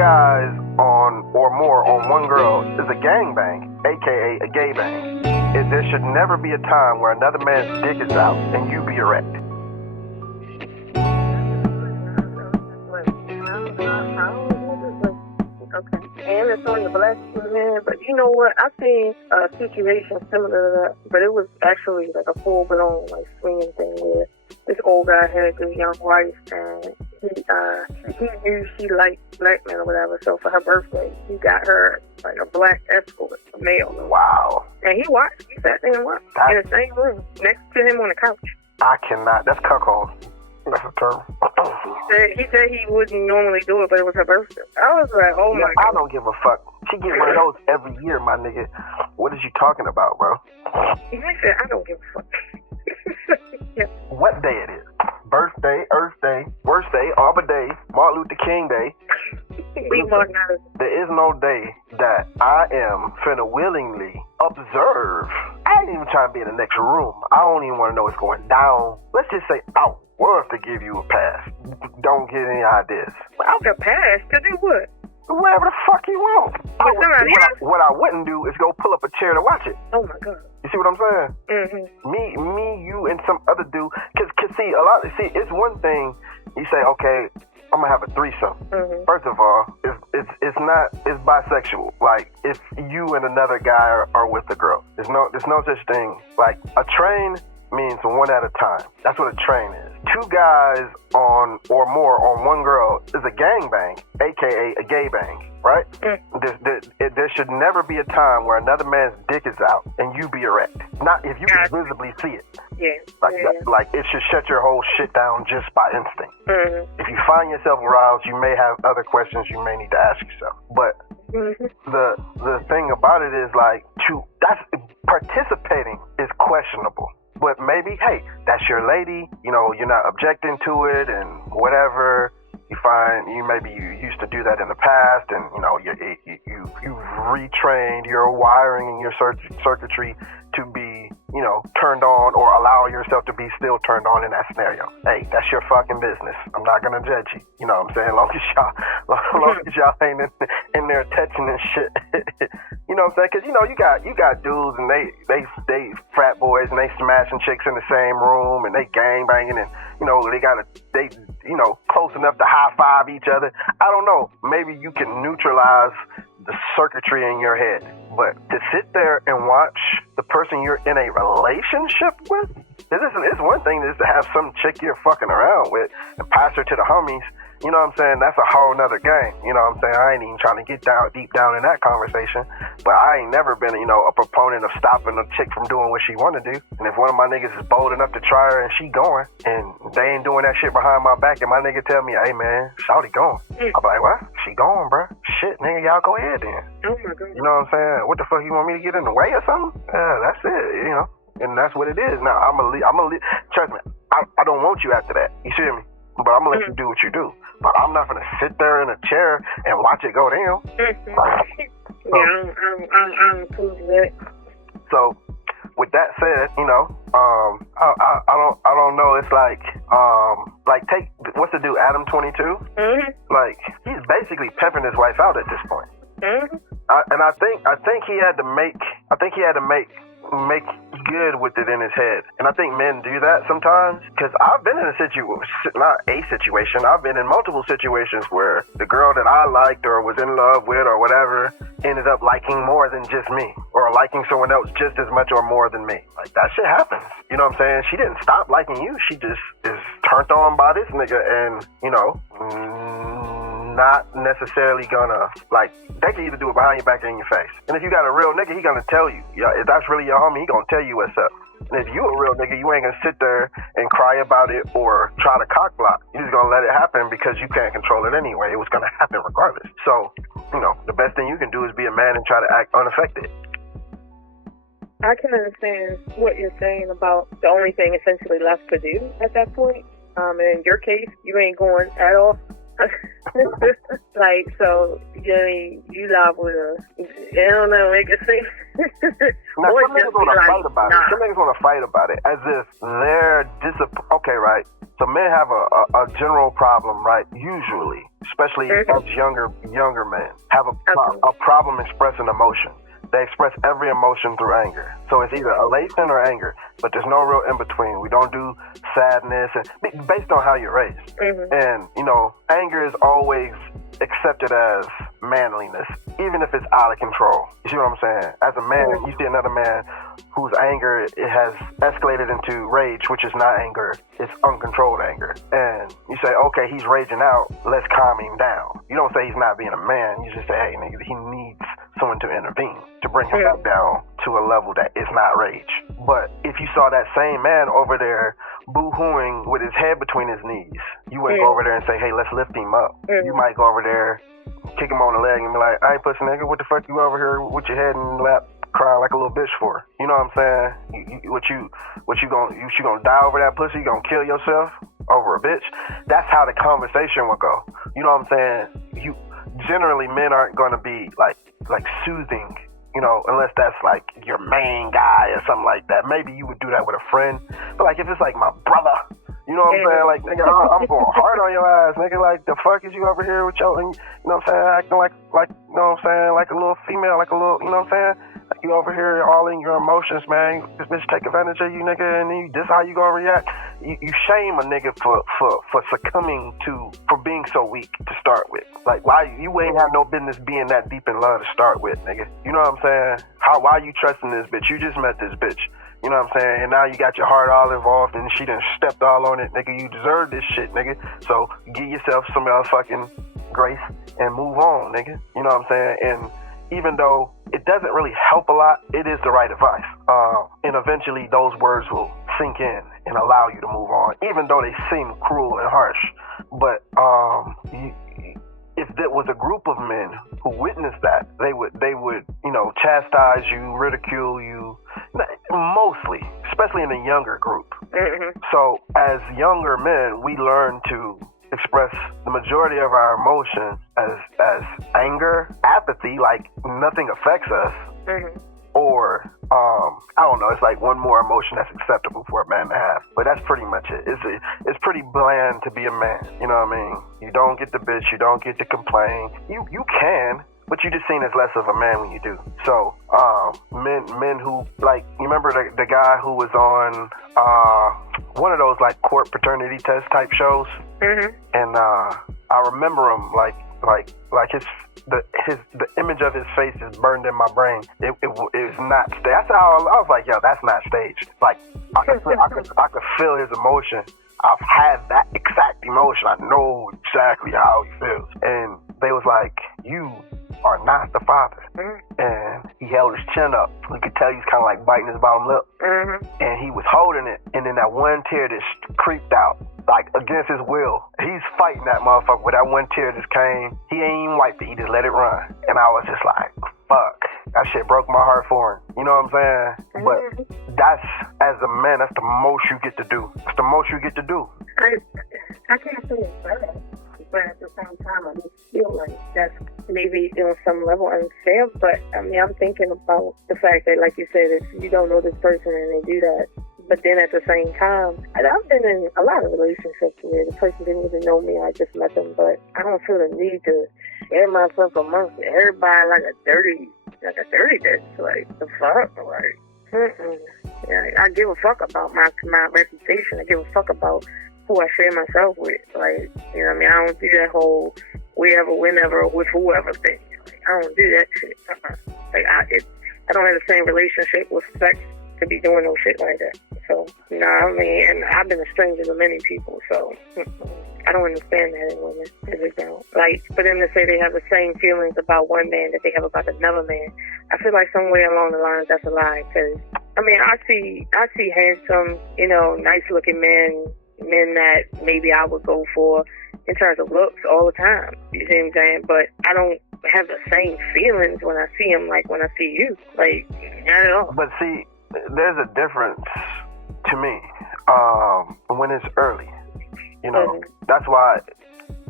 guys on or more on one girl is a gangbang, aka a gay bang. There should never be a time where another man's dick is out and you be erect. Okay. And it's on the black man, but you know what? I've seen a situation similar to that, but it was actually like a full-blown like swinging thing where this old guy had this young wife, and he knew she liked black men or whatever. So for her birthday, he got her like a black escort, a male. Wow. And he sat there and watched in the same room next to him on the couch. I cannot. That's cuckold. That's a term. He said he wouldn't normally do it, but it was her birthday. I was like, oh my God. I don't give a fuck. She get one of those every year, my nigga. What is you talking about, bro? He said, I don't give a fuck. Yeah. What day it is? Birthday, Earth Day, worst day, Arbor Day, Martin Luther King Day. There is no day that I am finna willingly observe. I ain't even trying to be in the next room. I don't even want to know what's going down. Let's just say I was to give you a pass. Don't get any ideas. I'll get a pass to do what? Whatever the fuck you want. What I wouldn't do is go pull up a chair to watch it. Oh my God. You see what I'm saying? Mm-hmm. Me, you, and some other dude. Cause it's one thing you say, okay, I'm gonna have a threesome. Mm-hmm. First of all, it's bisexual. Like if you and another guy are with a girl, there's no such thing. Like a train means one at a time. That's what a train is. Two guys on or more on one girl is a gangbang, aka a gay bang, right? There should never be a time where another man's dick is out and you be erect. Not if you can visibly see it. Yeah. Like it should shut your whole shit down just by instinct. Mm-hmm. If you find yourself aroused, you may have other questions you may need to ask yourself. But the thing about it is participating is questionable. But maybe, hey, that's your lady, you're not objecting to it and whatever. Maybe you used to do that in the past, and you retrained your wiring and your circuitry to be turned on, or allow yourself to be still turned on in that scenario. Hey, that's your fucking business. I'm not gonna judge you. You know what I'm saying? Long as y'all ain't in there touching and shit. You know what I'm saying? Because you got dudes and they frat boys and they smashing chicks in the same room and they gang banging and they close enough to high five each other. I don't know. Maybe you can neutralize the circuitry in your head, but to sit there and watch the person you're in a relationship with, it's one thing is to have some chick you're fucking around with and pass her to the homies. You know what I'm saying? That's a whole nother game. You know what I'm saying? I ain't even trying to get deep down in that conversation, but I ain't never been, a proponent of stopping a chick from doing what she want to do. And if one of my niggas is bold enough to try her and she going, and they ain't doing that shit behind my back, and my nigga tell me, hey man, shawty going. I'll be like, what? She going, bro? Shit, nigga, y'all go ahead then. Oh my God. You know what I'm saying? What the fuck, you want me to get in the way or something? That's it, and that's what it is. Now, I'm gonna trust me, I don't want you after that. You see me? But I'm gonna let you do what you do. But I'm not gonna sit there in a chair and watch it go down. I'm cool with that. So, with that said, I don't know. It's like take what's the dude, Adam 22? Mm-hmm. Like he's basically pimping his wife out at this point. Mm-hmm. I think he had to make good with it in his head. And I think men do that sometimes, because I've been in I've been in multiple situations where the girl that I liked or was in love with or whatever ended up liking more than just me, or liking someone else just as much or more than me. Like that shit happens. You know what I'm saying? She didn't stop liking you. She just is turned on by this nigga, and not necessarily gonna, they can either do it behind your back or in your face. And if you got a real nigga, he gonna tell you. Yeah, if that's really your homie, he gonna tell you what's up. And if you a real nigga, you ain't gonna sit there and cry about it or try to cock block. You just gonna let it happen because you can't control it anyway. It was gonna happen regardless. So, the best thing you can do is be a man and try to act unaffected. I can understand what you're saying about the only thing essentially left to do at that point. And in your case, you ain't going at all. So you liable to, I don't know, make it seem. Now, some niggas want to fight about it. Some niggas want to fight about it as if they're okay, right? So men have a general problem, right? Usually, especially as younger men, have a problem expressing emotion. They express every emotion through anger. So it's either elation or anger, but there's no real in between. We don't do sadness, and based on how you're raised. And anger is always accepted as manliness, even if it's out of control. You see what I'm saying? As a man, you see another man whose anger, it has escalated into rage, which is not anger, it's uncontrolled anger. And you say, okay, he's raging out, let's calm him down. You don't say he's not being a man, you just say, hey, nigga, he needs someone to intervene to bring him back down to a level that is not rage. But if you saw that same man over there boo-hooing with his head between his knees, you wouldn't go over there and say, hey, let's lift him up. You might go over there, kick him on the leg and be like, hey, pussy nigga, what the fuck you over here with your head in the lap crying like a little bitch for? You know what I'm saying? You gonna die over that pussy? You gonna kill yourself over a bitch? That's how the conversation would go. You know what I'm saying? Generally, men aren't gonna be like soothing, unless that's like your main guy or something like that. Maybe you would do that with a friend, but like if it's like my brother, you know what I'm saying? Like, nigga, I'm going hard on your ass, nigga. Like, the fuck is you over here with your, you know what I'm saying, acting like, you know what I'm saying, like a little female, like a little, you know what I'm saying? Like, you over here all in your emotions, man. This bitch take advantage of you, nigga, and this how you gonna react? You shame a nigga for succumbing for being so weak to start with. Like, why you ain't have no business being that deep in love to start with, nigga? You know what I'm saying? Why you trusting this bitch? You just met this bitch. You know what I'm saying? And now you got your heart all involved and she done stepped all on it, nigga. You deserve this shit, nigga. So give yourself some fucking grace and move on, nigga. You know what I'm saying? And even though it doesn't really help a lot, it is the right advice. And eventually those words will sink in and allow you to move on, even though they seem cruel and harsh. But if there was a group of men who witnessed that, they would chastise you, ridicule you, mostly, especially in a younger group. So as younger men, we learn to express the majority of our emotions as anger, apathy, like nothing affects us, or I don't know, it's like one more emotion that's acceptable for a man to have. But that's pretty much it. It's pretty bland to be a man, you know what I mean? You don't get the bitch, you don't get to complain. You can, but you're just seen as less of a man when you do. So men who, like, you remember the guy who was on one of those like court paternity test type shows? And I remember him like the image of his face is burned in my brain. It was not staged. That's how I was like, yo, that's not staged. Like I could feel his emotion. I've had that exact emotion. I know exactly how he feels. And they was like, you are not the father. And he held his chin up. You could tell he was kind of like biting his bottom lip. And he was holding it. And then that one tear just creeped out, like against his will. He's fighting that motherfucker, but that one tear just came. He ain't even wiped it. He just let it run. And I was just like, fuck. That shit broke my heart for him. You know what I'm saying? But that's, as a man, that's the most you get to do. It's the most you get to do. I can't say it's bad, but at the same time, I just feel like that's maybe on some level unfair. But I mean, I'm thinking about the fact that, like you said, if you don't know this person and they do that, but then at the same time, I've been in a lot of relationships where the person didn't even know me, I just met them, but I don't feel the need to air myself amongst everybody like a dirty bitch. Like, the fuck? Like, yeah, I give a fuck about my reputation. I give a fuck about who I share myself with. Like, you know what I mean? I don't do that whole wherever, whenever, with whoever thing. Like, I don't do that shit. Like, I don't have the same relationship with sex to be doing no shit like that. So, you know what I mean? And I've been a stranger to many people, so I don't understand that in women. Like, for them to say they have the same feelings about one man that they have about another man, I feel like somewhere along the lines that's a lie. Because, I mean, I see handsome, you know, nice-looking men that maybe I would go for in terms of looks all the time. You see what I'm saying? But I don't have the same feelings when I see them like when I see you. Like, not at all. But see, there's a difference to me when it's early. You know, that's why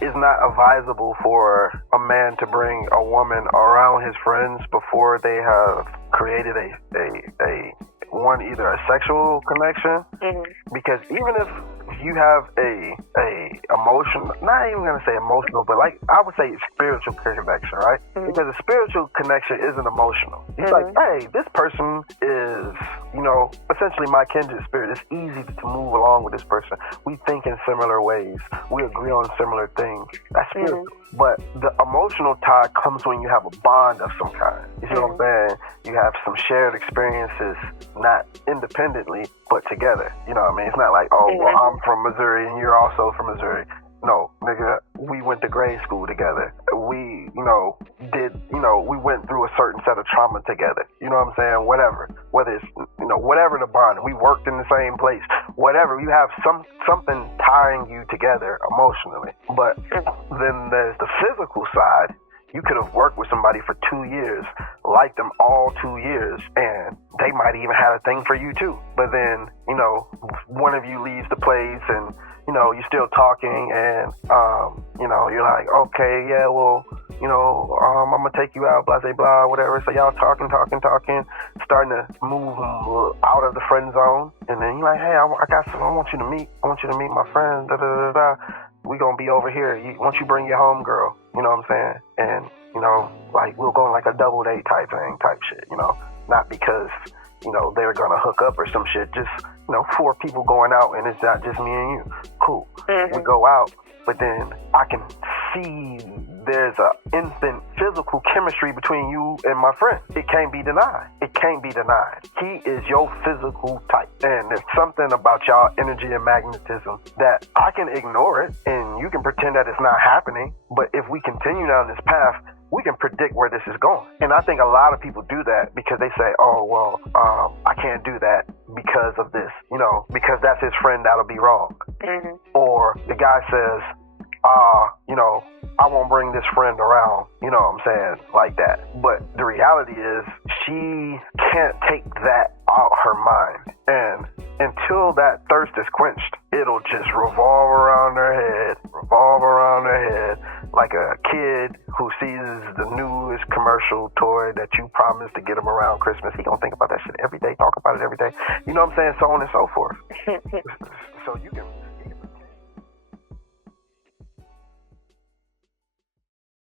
it's not advisable for a man to bring a woman around his friends before they have created either a sexual connection. Because even if you have a a emotional, not even gonna say emotional, but like I would say spiritual connection, right? Because a spiritual connection isn't emotional. It's like, hey, this person is, essentially my kindred spirit. It's easy to move along with this person. We think in similar ways. We agree on similar things. That's spiritual. But the emotional tie comes when you have a bond of some kind. You see what I'm saying? You have some shared experiences, not independently, but together. You know what I mean? It's not like, oh, well, I'm from Missouri and you're also from Missouri. No, nigga, we went to grade school together. We, we went through a certain set of trauma together. You know what I'm saying? Whatever. Whether it's, whatever the bond. We worked in the same place. Whatever. You have something tying you together emotionally. But then there's the physical side. You could have worked with somebody for 2 years, liked them all 2 years, and they might even have a thing for you too. But then, one of you leaves the place and, you're still talking and, you're like, okay, yeah, well, I'm going to take you out, blah, blah, blah, whatever. So y'all talking, starting to move out of the friend zone. And then you're like, hey, I want you to meet my friend, da, da, da, da. We going to be over here. Why don't you bring your home girl? You know what I'm saying? And, we'll go on like a double date type shit, not because, they're going to hook up or some shit. Just, 4 people going out and it's not just me and you. Cool. We go out, but then I can see there's a instant physical chemistry between you and my friend. It can't be denied. He is your physical type. And there's something about y'all energy and magnetism that I can ignore it and you can pretend that it's not happening. But if we continue down this path, we can predict where this is going. And I think a lot of people do that because they say, oh, well, I can't do that because of this, because that's his friend, that'll be wrong. Or the guy says, I won't bring this friend around, you know what I'm saying, like that. But the reality is she can't take that out her mind. And until that thirst is quenched, it'll just revolve around her head like a kid who sees the newest commercial toy that you promised to get him around Christmas. He gonna think about that shit every day, talk about it every day. You know what I'm saying? So on and so forth. So you can